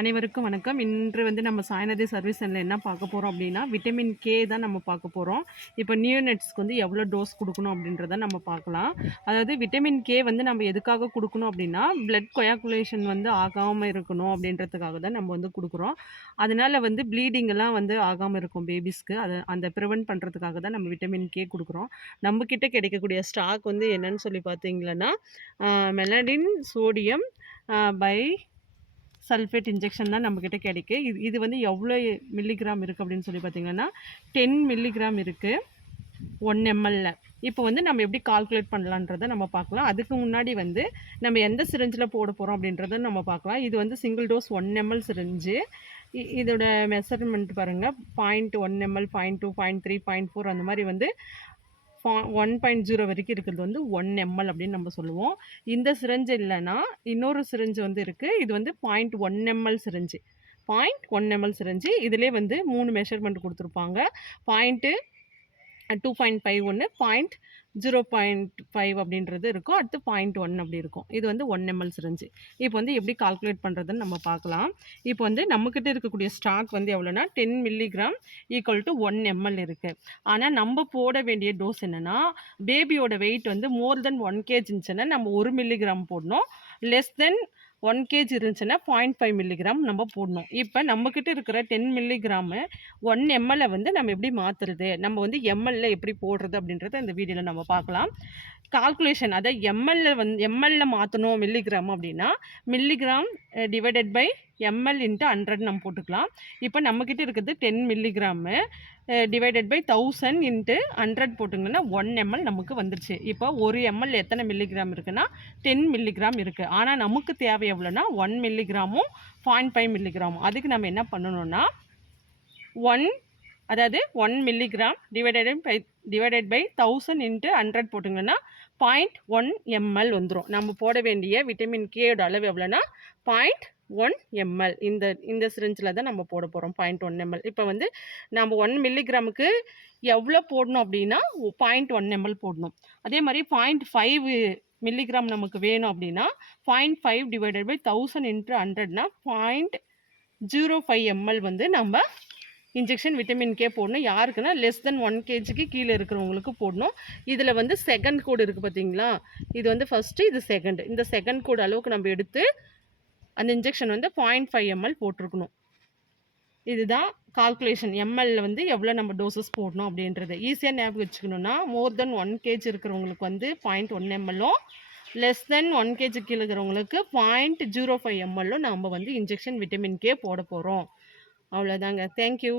அனைவருக்கும் வணக்கம். இன்று வந்து நம்ம சாய்நதி சர்வீஸ் சென்டரில் என்ன பார்க்க போகிறோம் அப்படின்னா, விட்டமின் கே தான் நம்ம பார்க்க போகிறோம். இப்போ நியோநெட்ஸ்க்கு வந்து எவ்வளோ டோஸ் கொடுக்கணும் அப்படின்றத நம்ம பார்க்கலாம். அதாவது விட்டமின் கே வந்து நம்ம எதுக்காக கொடுக்கணும் அப்படின்னா, பிளட் கொயாகுலேஷன் வந்து ஆகாமல் இருக்கணும் அப்படின்றதுக்காக தான் நம்ம வந்து கொடுக்குறோம். அதனால வந்து ப்ளீடிங் எல்லாம் வந்து ஆகாமல் இருக்கும் பேபிஸ்க்கு. அதை அந்த ப்ரிவென்ட் பண்ணுறதுக்காக தான் நம்ம விட்டமின் கே கொடுக்குறோம். நம்மக்கிட்ட கிடைக்கக்கூடிய ஸ்டாக் வந்து என்னன்னு சொல்லி பார்த்தீங்கன்னா, melanin, sodium, bisulphate injection தான் நம்மக்கிட்ட கிடைக்கு. இது வந்து எவ்வளோ மில்லிகிராம் இருக்குது அப்படின்னு சொல்லி பார்த்தீங்கன்னா 10 மில்லிகிராம் இருக்குது 1 ml. இப்போ வந்து நம்ம எப்படி கால்குலேட் பண்ணலான்றதை நம்ம பார்க்கலாம். அதுக்கு முன்னாடி வந்து நம்ம எந்த சிரிஞ்சில் போட போகிறோம் அப்படின்றத நம்ம பார்க்கலாம். இது வந்து சிங்கிள் டோஸ் 1 ml சிரிஞ்சு. இதோட மெஷர்மெண்ட் பாருங்கள், 0.1 ml, 0.2, 0.3, 0.4 அந்த மாதிரி வந்து 1.0 வரைக்கும் இருக்கிறது வந்து 1 ml அப்படின்னு நம்ம சொல்லுவோம். இந்த சிரஞ்சு இல்லைன்னா இன்னொரு சிரஞ்சு வந்து இருக்குது. இது வந்து 0.1 ml சிரஞ்சு. 0.1 ml சிரஞ்சு இதிலே வந்து 3 மெஷர்மெண்ட் கொடுத்துருப்பாங்க. 2.51, 0.5 அப்படின்றது இருக்கும். அடுத்து 0.1 அப்படி இருக்கும். இது வந்து 1 ml சிரஞ்சு. இப்போ வந்து எப்படி கால்குலேட் பண்ணுறதுன்னு நம்ம பார்க்கலாம். இப்போ வந்து நம்மக்கிட்ட இருக்கக்கூடிய ஸ்டாக் வந்து எவ்வளோனா 10 மில்லிகிராம் ஈக்குவல் டு 1 ml இருக்குது. ஆனால் நம்ம போட வேண்டிய டோஸ் என்னென்னா, பேபியோட வெயிட் வந்து மோர் தென் 1 kg இருந்துச்சுன்னா நம்ம 1 மில்லிகிராம் போடணும். லெஸ் தென் 1 kg இருந்துச்சுன்னா 0.5 மில்லிகிராம் நம்ம போடணும். இப்போ நம்மக்கிட்ட இருக்கிற 10 மில்லிகிராமு 1 ml வந்து நம்ம எப்படி மாற்றுறது, நம்ம வந்து ml எப்படி போடுறது அப்படின்றத இந்த வீடியோவில் நம்ம பார்க்கலாம். கால்குலேஷன் அதை ml மாற்றணும் மில்லிகிராம் அப்படின்னா milligram divided by ml into 100 நம்ம போட்டுக்கலாம். இப்போ நம்மக்கிட்ட இருக்கிறது 10 மில்லிகிராமு டிவைடட் பை 1000 இன்ட்டு 100 போட்டிங்கன்னா 1 ml நமக்கு வந்துருச்சு. இப்போ 1 ml எத்தனை மில்லிகிராம் இருக்குன்னா 10 மில்லிகிராம் இருக்குது. ஆனால் நமக்கு தேவை எவ்வளோனா 1 மில்லிகிராமும் 0.5 மில்லிகிராமும். அதுக்கு நம்ம என்ன பண்ணணும்னா 1 மில்லிகிராம் டிவைடட் பை 1000 இன்ட்டு 100 போட்டிங்கன்னா 0.1 ml வந்துடும். நம்ம போட வேண்டிய விட்டமின் கேயோட அளவு எவ்வளோனா 0.1 ml. இந்த சிரிஞ்சில் தான் நம்ம போட போகிறோம் 0.1 ml. இப்போ வந்து நம்ம 1 மில்லிகிராமுக்கு எவ்வளோ போடணும் அப்படின்னா 0.1 ml போடணும். அதே மாதிரி 0.5 மில்லிகிராம் நமக்கு வேணும் அப்படின்னா 0.5 டிவைடட் பை 1000 இன்ட்டு 100னா 0.05 ml வந்து நம்ம இன்ஜெக்ஷன் விட்டமின் கே போடணும். யாருக்குன்னா லெஸ் தென் 1 kgக்கு கீழே இருக்கிறவங்களுக்கு போடணும். இதில் வந்து செகண்ட் கோடு இருக்குது பார்த்தீங்களா, இது வந்து ஃபஸ்ட்டு, இது செகண்ட். இந்த செகண்ட் கோடு அளவுக்கு நம்ம எடுத்து அந்த இன்ஜெக்ஷன் வந்து 0.5 ml போட்டிருக்கணும். இதுதான் கால்குலேஷன். எம்எல்ல வந்து எவ்வளோ நம்ம டோசஸ் போடணும் அப்படின்றது ஈஸியாக ஞாபகம் வச்சுக்கணுன்னா, மோர் தென் 1 kg இருக்கிறவங்களுக்கு வந்து 0.1 ml, லெஸ் தென் 1 kg கீழே இருக்கிறவங்களுக்கு 0.05 ml நம்ம வந்து இன்ஜெக்ஷன் விட்டமின் கே போட போகிறோம். அவ்வளோதாங்க. தேங்க்யூ.